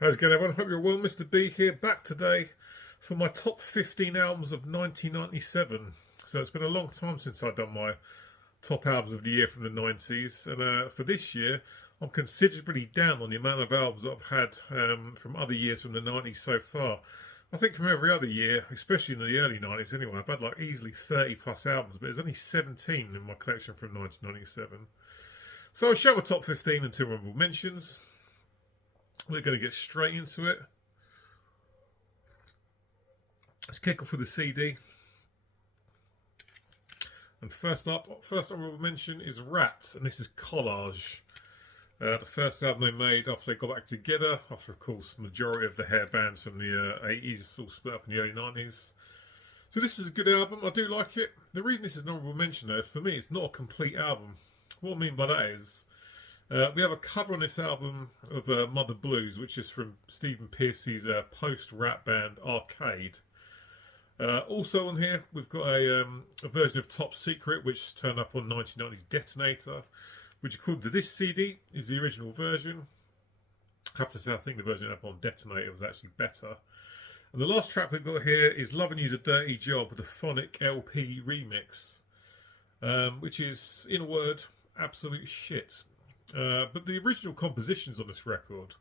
How's it going, everyone? Hope you're well. Mr. B here, back today for my top 15 albums of 1997. So it's been a long time since I've done my top albums of the year from the 90s. And for this year, I'm considerably down on the amount of albums that I've had from other years from the 90s so far. I think from every other year, especially in the early 90s anyway, I've had like easily 30 plus albums, but there's only 17 in my collection from 1997. So I'll show my top 15 and two honorable mentions. We're going to get straight into it. Let's kick off with the CD. And first honorable mention is Rat, and this is Collage. The first album they made after they got back together, after of course majority of the hair bands from the 80s all split up in the early 90s. So this is a good album, I do like it. The reason this is an honorable mention though, for me it's not a complete album. What I mean by that is, we have a cover on this album of Mother Blues, which is from Stephen Pearcy's post-rap band Arcade. Also on here, we've got a version of Top Secret, which turned up on 1990's Detonator, which according to this CD is the original version. I have to say, I think the version up on Detonator was actually better. And the last track we've got here is Loving You's a Dirty Job, with the Phonic LP remix, which is, in a word, absolute shit. But the original compositions on this record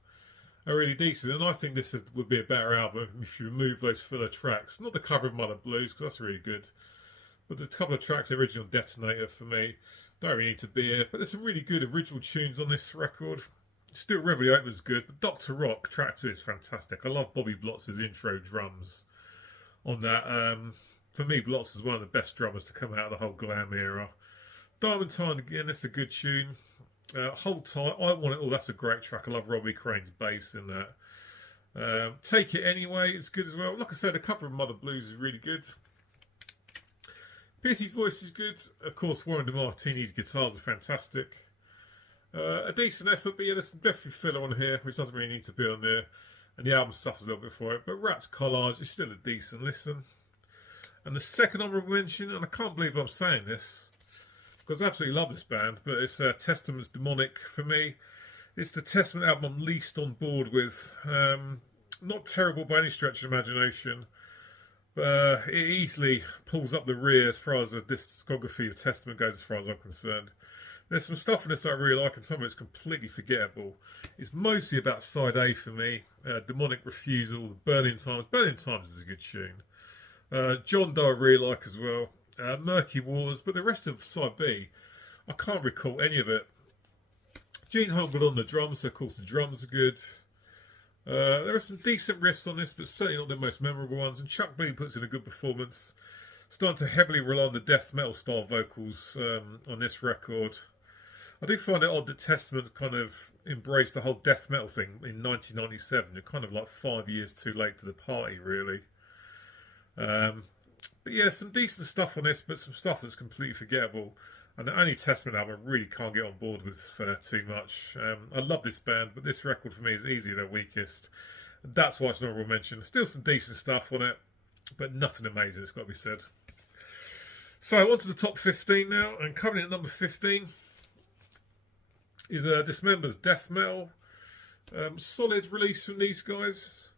are really decent, and I think this would be a better album if you remove those filler tracks. Not the cover of Mother Blues, because that's really good, but the couple of tracks, the original Detonator, for me, don't really need to be here. But there's some really good original tunes on this record. Still River the Open's good, but Dr. Rock, track 2 is fantastic. I love Bobby Blotz's intro drums on that. For me, Blotz is one of the best drummers to come out of the whole glam era. Diamond Time, again, that's a good tune. Hold Tight, I Want It All, that's a great track. I love Robbie Crane's bass in that. Take It Anyway, it's good as well. Like I said, the cover of Mother Blues is really good. Piercy's voice is good. Of course, Warren DeMartini's guitars are fantastic. A decent effort, but yeah, there's definitely filler on here, which doesn't really need to be on there. And the album suffers a little bit for it. But Rat's Collage is still a decent listen. And the second honorable mention, and I can't believe I'm saying this, because I absolutely love this band, but it's Testament's Demonic for me. It's the Testament album I'm least on board with. Not terrible by any stretch of imagination, but it easily pulls up the rear as far as the discography of Testament goes, as far as I'm concerned. There's some stuff in this I really like, and some of it's completely forgettable. It's mostly about side A for me. Demonic Refusal, the Burning Times. Burning Times is a good tune. John Doe I really like as well. Murky Waters, but the rest of side B, I can't recall any of it. Gene Hogwood on the drums, so of course the drums are good. There are some decent riffs on this, but certainly not the most memorable ones, and Chuck B puts in a good performance. Starting to heavily rely on the death metal style vocals on this record. I do find it odd that Testament kind of embraced the whole death metal thing in 1997. You're kind of like 5 years too late to the party, really. But yeah, some decent stuff on this, but some stuff that's completely forgettable. And the only Testament album I really can't get on board with too much. I love this band, but this record for me is easily their weakest. And that's why it's an honorable mention. Still some decent stuff on it, but nothing amazing, it's got to be said. So on to the top 15 now, and coming in at number 15 is Dismember's Death Metal. Solid release from these guys.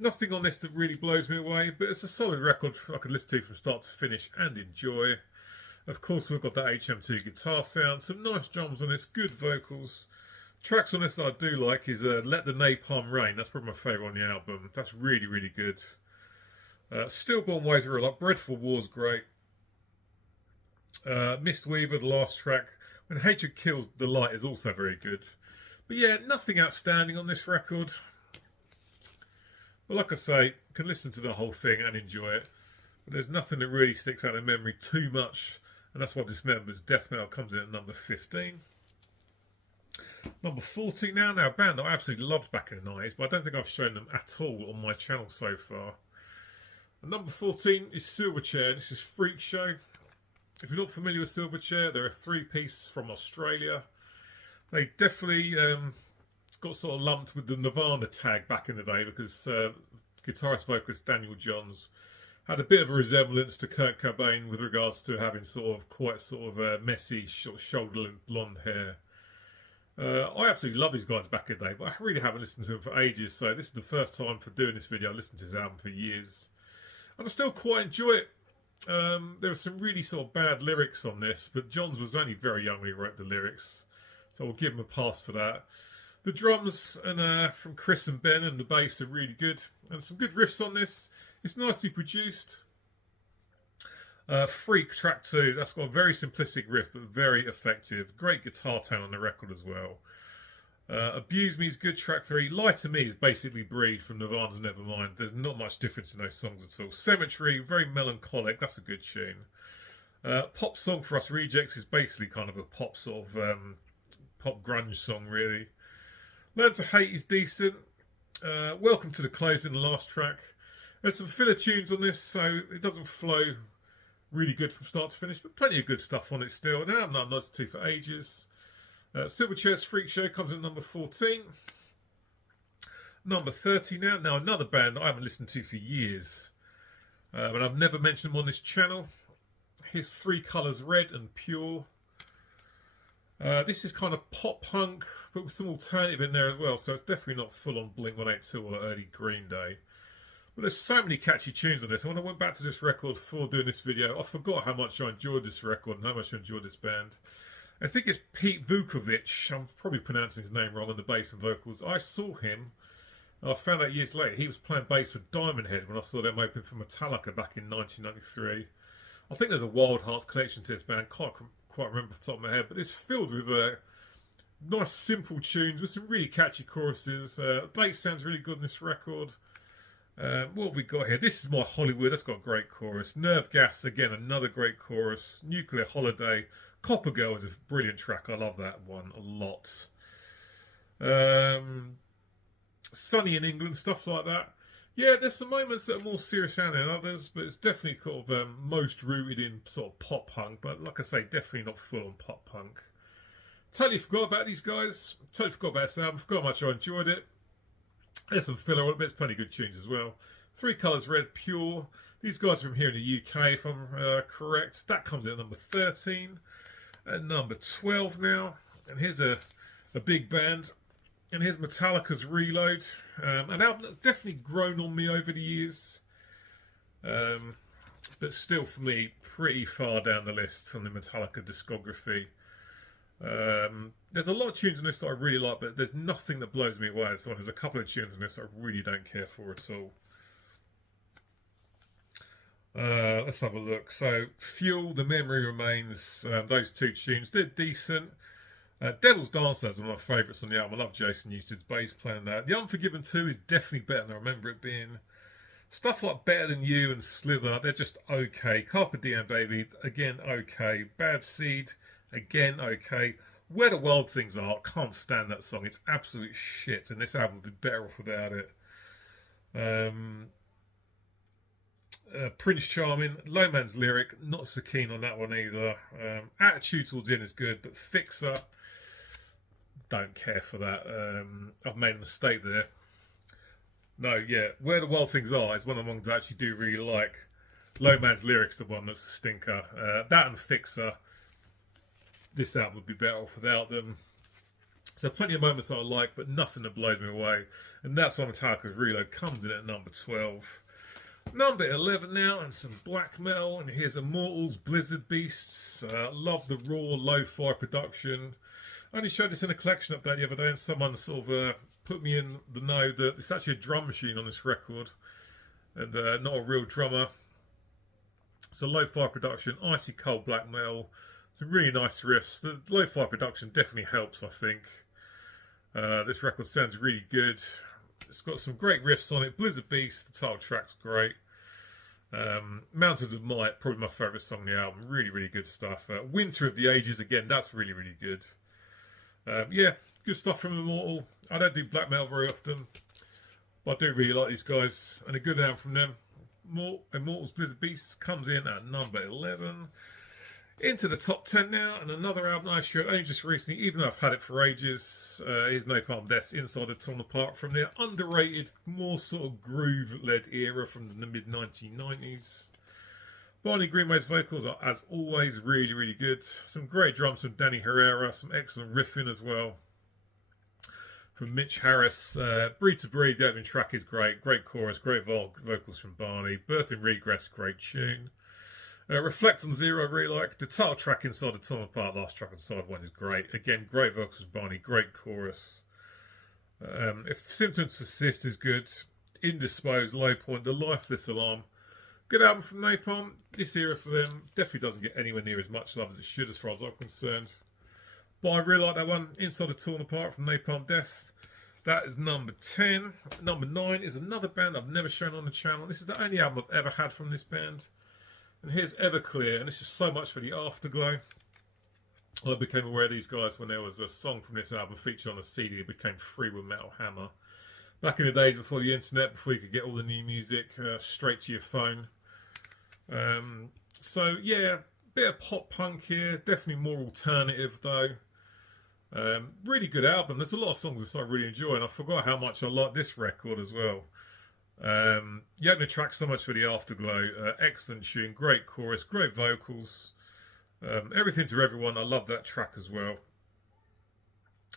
Nothing on this that really blows me away, but it's a solid record I could listen to from start to finish and enjoy. Of course, we've got that HM2 guitar sound, some nice drums on this, good vocals. Tracks on this that I do like is Let the Napalm Rain. That's probably my favourite on the album. That's really, really good. Stillborn Ways are like Breadful War's great. Mistweaver, the last track. When Hatred Kills the Light is also very good. But yeah, nothing outstanding on this record. But like I say, you can listen to the whole thing and enjoy it. But there's nothing that really sticks out in memory too much. And that's why Dismember's Death Metal comes in at number 15. Number 14 now. Now, a band that I absolutely loved back in the 90s, but I don't think I've shown them at all on my channel so far. And number 14 is Silverchair. This is Freak Show. If you're not familiar with Silverchair, they're a three-piece from Australia. They definitely got sort of lumped with the Nirvana tag back in the day because guitarist vocalist Daniel Johns had a bit of a resemblance to Kurt Cobain with regards to having sort of quite sort of messy shoulder-length blonde hair. I absolutely love these guys back in the day, but I really haven't listened to them for ages, so this is the first time for doing this video. I listened to this album for years, and I still quite enjoy it. There were some really sort of bad lyrics on this, but Johns was only very young when he wrote the lyrics, so I'll give him a pass for that. The drums and from Chris and Ben and the bass are really good, and some good riffs on this. It's nicely produced. Freak track 2, that's got a very simplistic riff but very effective. Great guitar tone on the record as well. Abuse Me is good, track 3. Lie to Me is basically Breathe from Nirvana's Nevermind. There's not much difference in those songs at all. Cemetery, very melancholic, that's a good tune. Pop Song for Us Rejects is basically kind of a pop sort of pop grunge song really. Learn to Hate is decent. Welcome to the Close in the last track. There's some filler tunes on this, so it doesn't flow really good from start to finish, but plenty of good stuff on it still. Now I'm not listened to for ages. Silverchair's Freak Show comes in number 14. Number 30 now. Now another band that I haven't listened to for years, but I've never mentioned them on this channel. Here's Three Colours Red and Pure. This is kind of pop punk, but with some alternative in there as well, so it's definitely not full on Blink-182 or early Green Day. But there's so many catchy tunes on this. And when I went back to this record before doing this video, I forgot how much I enjoyed this record and how much I enjoyed this band. I think it's Pete Vukovic. I'm probably pronouncing his name wrong on the bass and vocals. I saw him. I found out years later he was playing bass for Diamond Head when I saw them open for Metallica back in 1993. I think there's a Wild Hearts connection to this band. Can't quite remember off the top of my head, but it's filled with nice simple tunes with some really catchy choruses. The bass sounds really good in this record. What have we got here? This is My Hollywood. That's got a great chorus. Nerve Gas, again, another great chorus. Nuclear Holiday. Copper Girl is a brilliant track. I love that one a lot. Sunny in England, stuff like that. Yeah, there's some moments that are more serious than others, but it's definitely sort of most rooted in sort of pop punk. But like I say, definitely not full on pop punk. Totally forgot about these guys. Totally forgot about this album. Forgot how much I enjoyed it. There's some filler on it, but there's plenty of good tunes as well. Three Colours Red, Pure. These guys are from here in the UK, if I'm correct. That comes in at number 13. And number 12 now. And here's a big band. And here's Metallica's Reload. An album that's definitely grown on me over the years. But still, for me, pretty far down the list on the Metallica discography. There's a lot of tunes in this that I really like, but there's nothing that blows me away. So there's a couple of tunes in this that I really don't care for at all. Let's have a look. So Fuel, The Memory Remains, those two tunes, they're decent. Devil's Dancer is one of my favourites on the album. I love Jason Newsted's bass playing that. The Unforgiven 2 is definitely better than I remember it being. Stuff like Better Than You and Slither, they're just okay. Carpe Diem Baby, again okay. Bad Seed, again okay. Where the Wild Things Are, can't stand that song. It's absolute shit, and this album would be better off without it. Prince Charming, Low Man's Lyric, not so keen on that one either. Attitude Towards In is good, but Fixer, don't care for that. I've made a mistake there. No, yeah, Where the Wild Things Are is one of the ones I actually do really like. Low Man's Lyric's the one that's a stinker. That and Fixer. This album would be better off without them. So plenty of moments I like, but nothing that blows me away. And that's why Metallica's Reload comes in at number 12. Number 11 now, and some black metal. And here's Immortals, Blizzard Beasts. Love the raw, lo-fi production. I only showed this in a collection update the other day, and someone sort of put me in the know that it's actually a drum machine on this record, and not a real drummer. So lo-fi production, icy cold black metal. Some really nice riffs. The lo-fi production definitely helps, I think. This record sounds really good. It's got some great riffs on it. Blizzard Beast, the title track's great. Mountains of Might, probably my favourite song on the album. Really, really good stuff. Winter of the Ages, again, that's really, really good. Yeah, good stuff from Immortal. I don't do black metal very often, but I do really like these guys. And a good album from them. Immortals, Blizzard Beasts comes in at number 11. Into the top 10 now, and another album I showed only just recently, even though I've had it for ages, is Napalm Death's Inside the Torn Apart, from their underrated, more sort of groove-led era from the mid-1990s. Barney Greenway's vocals are, as always, really, really good. Some great drums from Danny Herrera, some excellent riffing as well. from Mitch Harris. Breed to Breed, the opening track is great. Great chorus, great vocals from Barney. Birth in Regress, great tune. Reflect on Zero, I really like. The title track inside the Torn Apart, last track on side one is great. Again, great vocals from Barney, great chorus. If Symptoms Persist is good. Indisposed, Low Point, The Lifeless Alarm. Good album from Napalm. This era for them definitely doesn't get anywhere near as much love as it should, as far as I'm concerned. But I really like that one, Inside the Torn Apart from Napalm Death. That is number 10. Number 9 is another band I've never shown on the channel. This is the only album I've ever had from this band. And here's Everclear, and this is So Much for the Afterglow. I became aware of these guys when there was a song from this album featured on a CD. It became free with Metal Hammer. Back in the days before the internet, before you could get all the new music straight to your phone. So yeah, bit of pop punk here. Definitely more alternative though. Really good album. There's a lot of songs that I really enjoy, and I forgot how much I like this record as well. The opening track, So Much for the Afterglow. Excellent tune, great chorus, great vocals. Everything to Everyone, I love that track as well.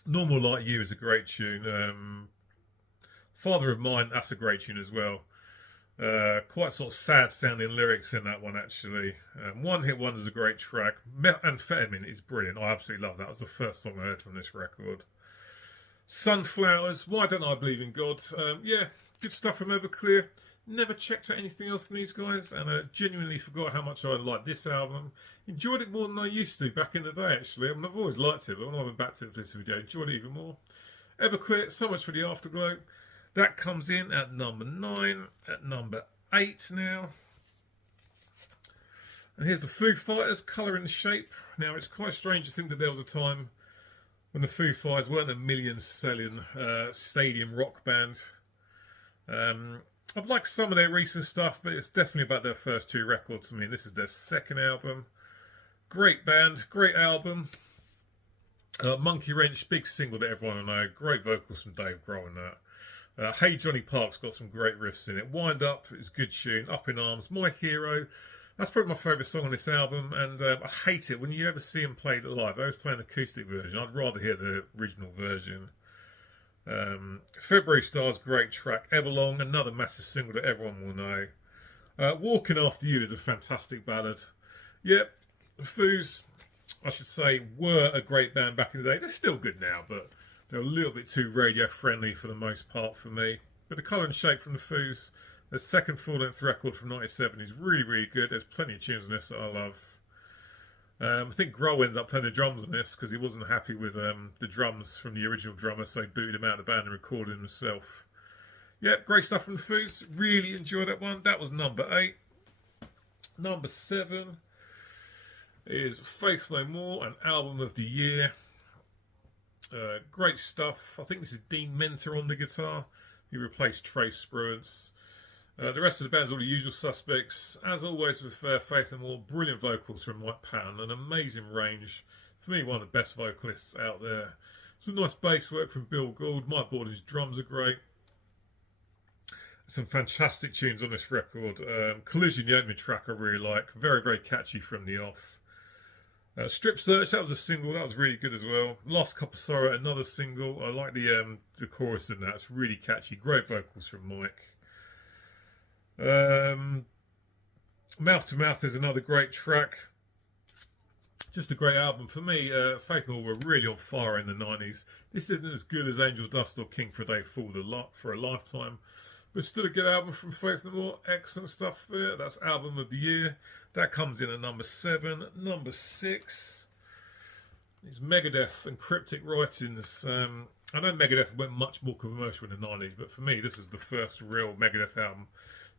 Normal Like You is a great tune. Father of Mine, that's a great tune as well. Quite sort of sad sounding lyrics in that one actually. One Hit Wonder is a great track. Amphetamine is brilliant. I absolutely love that. That was the first song I heard from this record. Sunflowers, Why Don't I Believe in God? Yeah, good stuff from Everclear. Never checked out anything else from these guys, and I genuinely forgot how much I liked this album. Enjoyed it more than I used to back in the day actually. I mean, I've always liked it, but when I went back to it for this video, I enjoyed it even more. Everclear, So Much for the Afterglow. That comes in at number 9, at number 8 now. And here's the Foo Fighters, Colour and Shape. Now, it's quite strange to think that there was a time when the Foo Fighters weren't a million-selling stadium rock band. I've liked some of their recent stuff, but it's definitely about their first 2 records. I mean, this is their second album. Great band, great album. Monkey Wrench, big single that everyone will know. Great vocals from Dave Grohl in that. Hey Johnny Park's got some great riffs in it. Wind Up is a good tune. Up in Arms, My Hero. That's probably my favourite song on this album, and I hate it when you ever see him play it live. I always play an acoustic version. I'd rather hear the original version. February Star's great track. Everlong, another massive single that everyone will know. Walking After You is a fantastic ballad. Yep, the Foos, I should say, were a great band back in the day. They're still good now, but they're a little bit too radio friendly for the most part for me. But the Colour and Shape from the Foos, their second full-length record from '97, is really, really good. There's plenty of tunes on this that I love. I think Grohl ended up playing the drums on this because he wasn't happy with the drums from the original drummer, so he booted him out of the band and recorded himself. Yep, great stuff from the Foos. Really enjoyed that one. That was number 8. Number 7 is Faith No More, an album of the year. Great stuff. I think this is Dean Mentor on the guitar. He replaced Trace Spruance. The rest of the band's all the usual suspects. As always with Faith No More, brilliant vocals from Mike Patton, an amazing range. For me, one of the best vocalists out there. Some nice bass work from Bill Gould. Mike Borden's drums are great. Some fantastic tunes on this record. Collision, the opening track, I really like. Very, very catchy from the off. Strip Search, that was a single, that was really good as well. Lost Cup of Sorrow, another single. I like the chorus in that, it's really catchy. Great vocals from Mike. Mouth to Mouth is another great track. Just a great album. For me, Faith No More were really on fire in the 90s. This isn't as good as Angel Dust or King for a Day Fall for a Lifetime, but still a good album from Faith No More. Excellent stuff there. That's Album of the Year. That comes in at number 7. Number 6 is Megadeth and Cryptic Writings. I know Megadeth went much more commercial in the 90s, but for me, this is the first real Megadeth album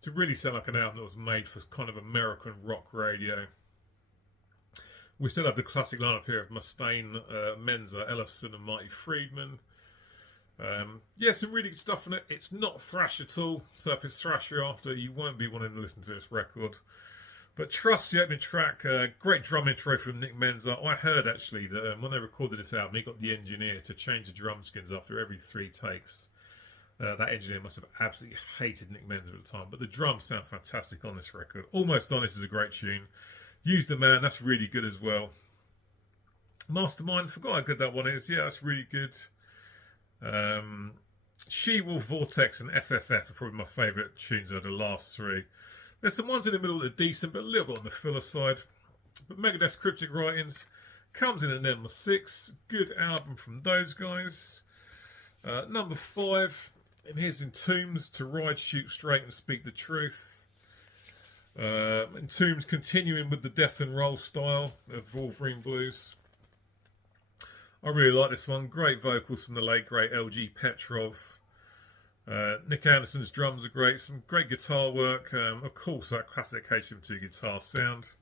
to really sound like an album that was made for kind of American rock radio. We still have the classic lineup here of Mustaine, Menza, Ellefson and Marty Friedman. Yeah, some really good stuff in it. It's not thrash at all, so if it's thrash you're after, you won't be wanting to listen to this record. But Trust, the opening track, great drum intro from Nick Menza. I heard actually that when they recorded this album, he got the engineer to change the drum skins after every 3 takes. That engineer must have absolutely hated Nick Menza at the time, but the drums sound fantastic on this record. Almost Honest is a great tune. Use the Man, that's really good as well. Mastermind, forgot how good that one is. Yeah, that's really good. She-Wolf, Vortex and FFF are probably my favourite tunes of the last three. There's some ones in the middle that are decent, but a little bit on the filler side. But Megadeth's Cryptic Writings comes in at number 6. Good album from those guys. Number 5, and here's Entombed, To Ride, Shoot Straight and Speak the Truth. Entombed continuing with the death and roll style of Wolverine Blues. I really like this one. Great vocals from the late great LG Petrov. Nick Anderson's drums are great. Some great guitar work. Of course, that classic KCM2 guitar sound.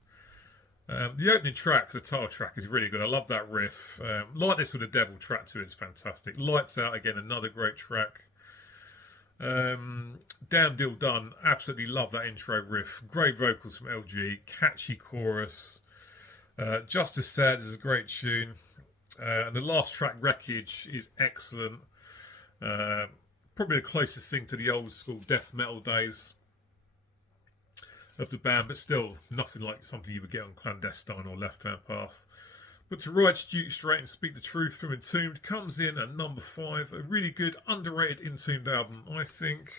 The opening track, the title track, is really good. I love that riff. Like this with the Devil track too is fantastic. Lights Out, again, another great track. Damn Deal Done. Absolutely love that intro riff. Great vocals from LG. Catchy chorus. Just As Sad is a great tune. And the last track, Wreckage, is excellent. Probably the closest thing to the old school death metal days of the band, but still nothing like something you would get on Clandestine or Left Hand Path. But To Ride, Shoot Straight and Speak the Truth from Entombed comes in at number 5. A really good, underrated Entombed album, I think.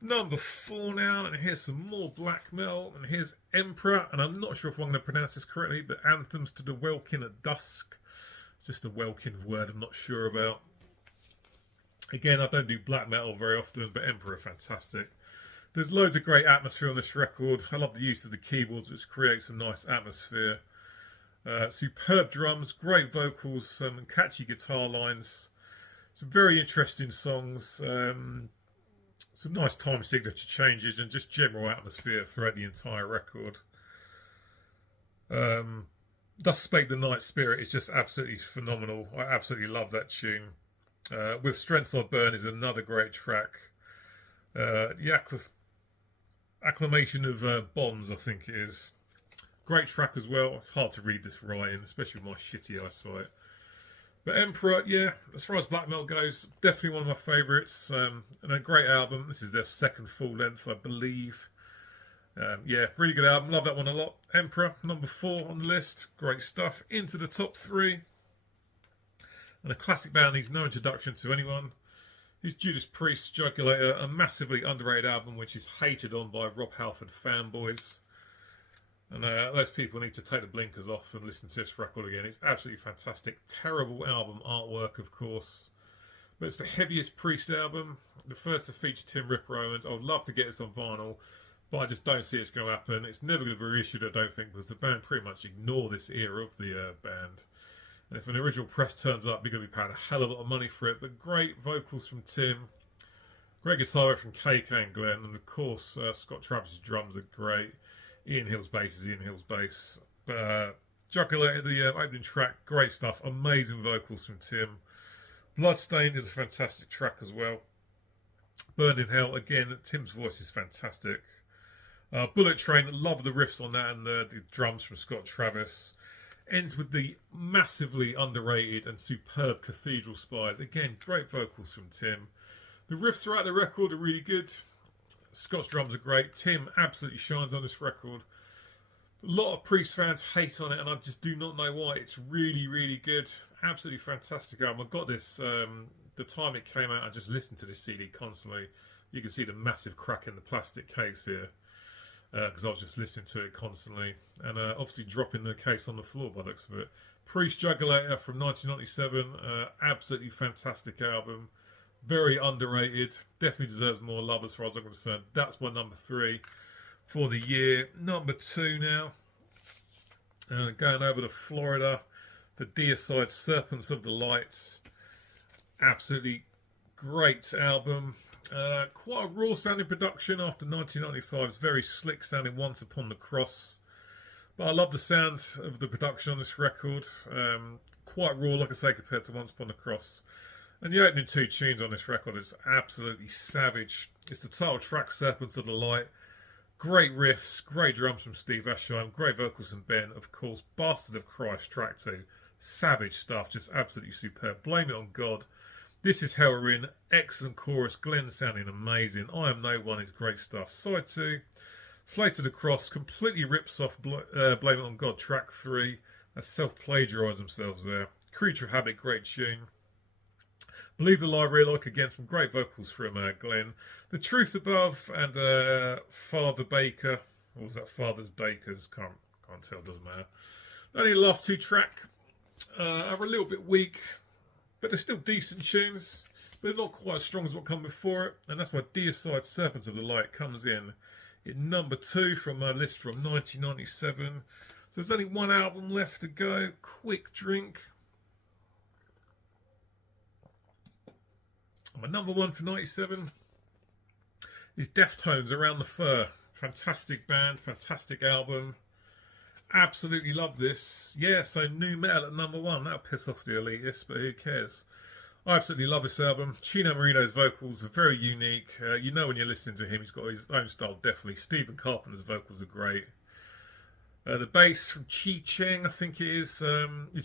Number 4 now, and here's some more black metal, and here's Emperor, and I'm not sure if I'm going to pronounce this correctly, but Anthems to the Welkin at Dusk. It's just a Welkin word I'm not sure about. Again, I don't do black metal very often, but Emperor, fantastic. There's loads of great atmosphere on this record. I love the use of the keyboards, which creates some nice atmosphere. Superb drums, great vocals, and catchy guitar lines. Some very interesting songs. Some nice time signature changes and just general atmosphere throughout the entire record. Thus Spake the Night Spirit is just absolutely phenomenal. I absolutely love that tune. With Strength I Burn is another great track. The Acclamation of Bonds, I think it is. Great track as well. It's hard to read this writing, especially with my shitty eyesight. But Emperor, yeah, as far as black metal goes, definitely one of my favourites. And a great album. This is their second full length, I believe. Yeah, really good album. Love that one a lot. Emperor, number 4 on the list. Great stuff. Into the top 3. And a classic band needs no introduction to anyone. Is Judas Priest's Jugulator, a massively underrated album which is hated on by Rob Halford fanboys. And those people need to take the blinkers off and listen to this record again. It's absolutely fantastic. Terrible album artwork, of course. But it's the heaviest Priest album. The first to feature Tim Ripper Owens. I would love to get this on vinyl, but I just don't see it's going to happen. It's never going to be reissued, I don't think, because the band pretty much ignore this era of the band. And if an original press turns up, you're going to be paying a hell of a lot of money for it. But great vocals from Tim. Great guitar from KK and Glenn. And of course, Scott Travis's drums are great. Ian Hill's bass is Ian Hill's bass. But Jugulator, the opening track, great stuff. Amazing vocals from Tim. Bloodstained is a fantastic track as well. Burned in Hell, again, Tim's voice is fantastic. Bullet Train, love the riffs on that and the drums from Scott Travis. Ends with the massively underrated and superb Cathedral Spires. Again, great vocals from Tim. The riffs throughout the record are really good. Scott's drums are great. Tim absolutely shines on this record. A lot of Priest fans hate on it, and I just do not know why. It's really, really good. Absolutely fantastic album. I got this the time it came out. I just listened to this CD constantly. You can see the massive crack in the plastic case here, because I was just listening to it constantly, and obviously dropping the case on the floor by the looks of it. Priest Jugulator from 1997, absolutely fantastic album, very underrated, definitely deserves more love as far as I'm concerned. That's my number 3 for the year. Number 2 now, going over to Florida, the Deicide Serpents of the Light. Absolutely great album. Quite a raw sounding production after 1995's very slick sounding Once Upon the Cross, but I love the sound of the production on this record. Quite raw, like I say, compared to Once Upon the Cross. And the opening 2 tunes on this record is absolutely savage. It's the title track, Serpents of the Light. Great riffs, great drums from Steve Asheim, great vocals from Ben, of course. Bastard of Christ, track 2. Savage stuff, just absolutely superb. Blame It on God. This is Hellrin, excellent chorus, Glenn sounding amazing. I Am No One is great stuff. Side 2, Slave to the Cross, completely rips off Blame It on God, track 3. They self-plagiarise themselves there. Creature of Habit, great tune. Believe the Lie, Real Like, again, some great vocals from Glenn. The Truth Above and Father Baker. Or was that Father's Bakers? Can't tell, doesn't matter. Only the last two tracks are a little bit weak, but they're still decent tunes, but not quite as strong as what come before it. And that's why Deicide, Serpents of the Light comes in number 2 from my list from 1997. So there's only one album left to go. Quick drink. My number 1 for 97 is Deftones, Around the Fur. Fantastic band, fantastic album. Absolutely love this. Yeah, so new metal at number 1. That'll piss off the elitists, but who cares? I absolutely love this album. Chino Marino's vocals are very unique. You know when you're listening to him, he's got his own style, definitely. Stephen Carpenter's vocals are great. The bass from Chi Cheng, I think it is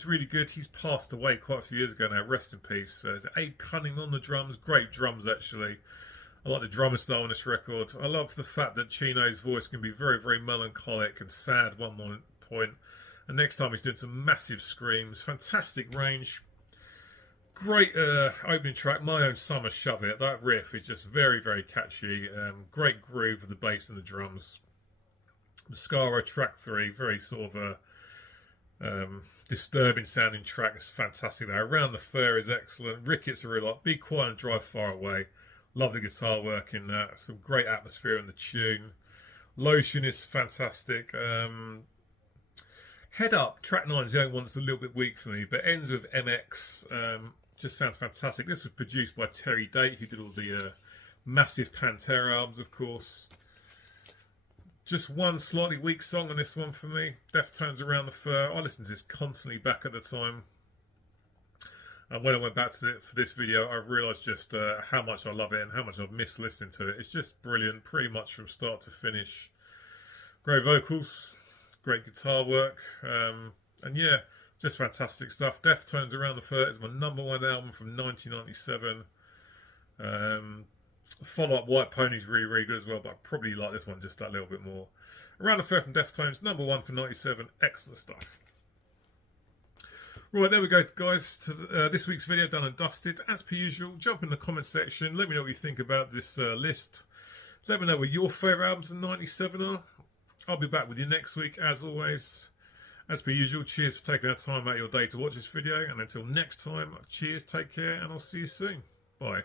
really good. He's passed away quite a few years ago now. Rest in peace. There's Abe Cunning on the drums. Great drums, actually. I like the drumming style on this record. I love the fact that Chino's voice can be very, very melancholic and sad at one point. And next time he's doing some massive screams. Fantastic range. Great opening track, My Own Summer, Shove It. That riff is just very, very catchy. Great groove with the bass and the drums. Mascara, track 3, very sort of a disturbing sounding track. It's fantastic there. Around the Fur is excellent. Ricketts are really like Be Quiet and Drive Far Away. Love the guitar work in that. Some great atmosphere in the tune. Lotion is fantastic. Head Up, track 9 is the only one that's a little bit weak for me, but ends with MX just sounds fantastic. This was produced by Terry Date, who did all the massive Pantera albums, of course. Just one slightly weak song on this one for me. Deftones, Around the Fur. I listened to this constantly back at the time. And when I went back to it for this video, I realised just how much I love it and how much I've missed listening to it. It's just brilliant, pretty much from start to finish. Great vocals, great guitar work, and yeah, just fantastic stuff. Deftones, Around the Fur is my number 1 album from 1997. Follow-up White Pony's really, really good as well, but I probably like this one just that little bit more. Around the Fur from Deftones, number 1 for 97. Excellent stuff. Right, there we go, guys. To this week's video done and dusted. As per usual, jump in the comment section. Let me know what you think about this list. Let me know what your favourite albums in 97 are. I'll be back with you next week, as always. As per usual, cheers for taking the time out of your day to watch this video. And until next time, cheers, take care, and I'll see you soon. Bye.